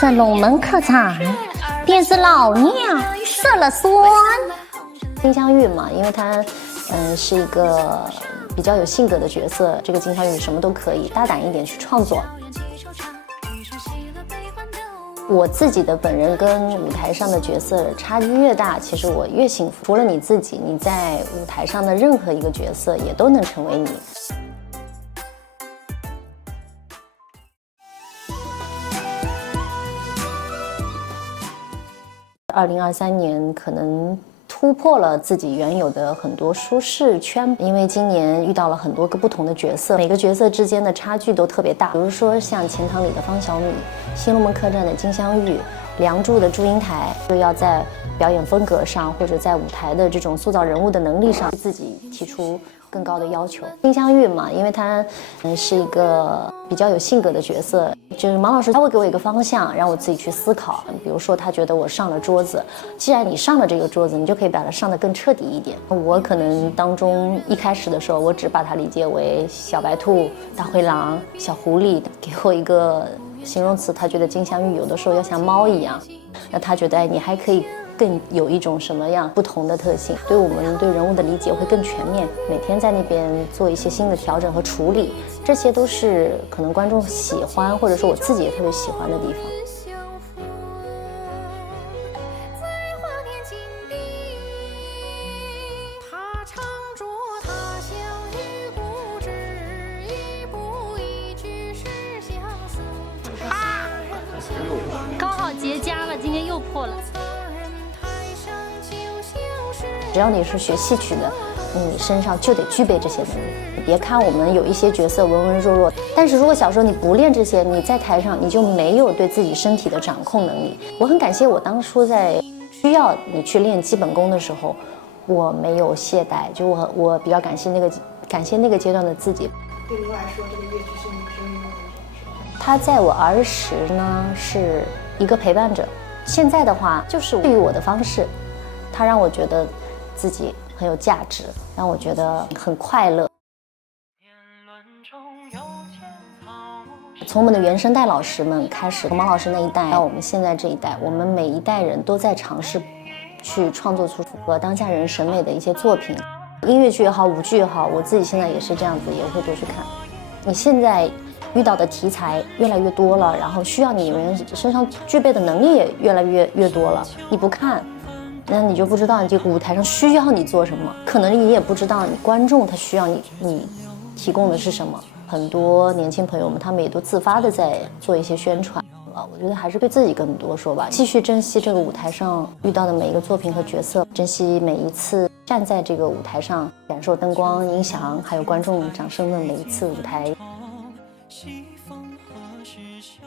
在龙门客栈，便是老娘射了酸。金镶玉嘛，因为她是一个比较有性格的角色，这个金镶玉什么都可以，大胆一点去创作。我自己的本人跟舞台上的角色差距越大，其实我越幸福。除了你自己，你在舞台上的任何一个角色也都能成为你。2023年可能突破了自己原有的很多舒适圈，因为今年遇到了很多个不同的角色，每个角色之间的差距都特别大。比如说像《钱塘里的方小米》，《新龙门客栈》的金镶玉，《梁祝》的祝英台，就要在表演风格上或者在舞台的这种塑造人物的能力上，自己提出更高的要求。金镶玉嘛，因为她是一个比较有性格的角色，就是毛老师他会给我一个方向，让我自己去思考。比如说他觉得我上了桌子，既然你上了这个桌子，你就可以把它上得更彻底一点。我可能当中一开始的时候，我只把它理解为小白兔、大灰狼、小狐狸，给我一个形容词，他觉得金镶玉有的时候要像猫一样，那他觉得你还可以更有一种什么样不同的特性，对我们对人物的理解会更全面。每天在那边做一些新的调整和处理，这些都是可能观众喜欢，或者说我自己也特别喜欢的地方。刚好结痂了，今天又破了。只要你是学戏曲的，你身上就得具备这些能力。别看我们有一些角色文文弱弱，但是如果小时候你不练这些，你在台上你就没有对自己身体的掌控能力。我很感谢我当初在需要你去练基本功的时候，我没有懈怠，就我比较感谢那个阶段的自己。对您来说，这个乐曲是你生命中的什么？它在我儿时呢是一个陪伴者，现在的话就是治愈我的方式，它让我觉得自己很有价值，让我觉得很快乐。从我们的原声带老师们开始，毛老师那一代到我们现在这一代，我们每一代人都在尝试去创作出符合当下人审美的一些作品，音乐剧也好，舞剧也好，我自己现在也是这样子，也会多去看。你现在遇到的题材越来越多了，然后需要你人身上具备的能力也越来越多了，你不看，那你就不知道你这个舞台上需要你做什么，可能你也不知道你观众他需要你提供的是什么。很多年轻朋友们他们也都自发的在做一些宣传，我觉得还是对自己更多说吧，继续珍惜这个舞台上遇到的每一个作品和角色，珍惜每一次站在这个舞台上感受灯光音响还有观众掌声的每一次舞台。西风何时休？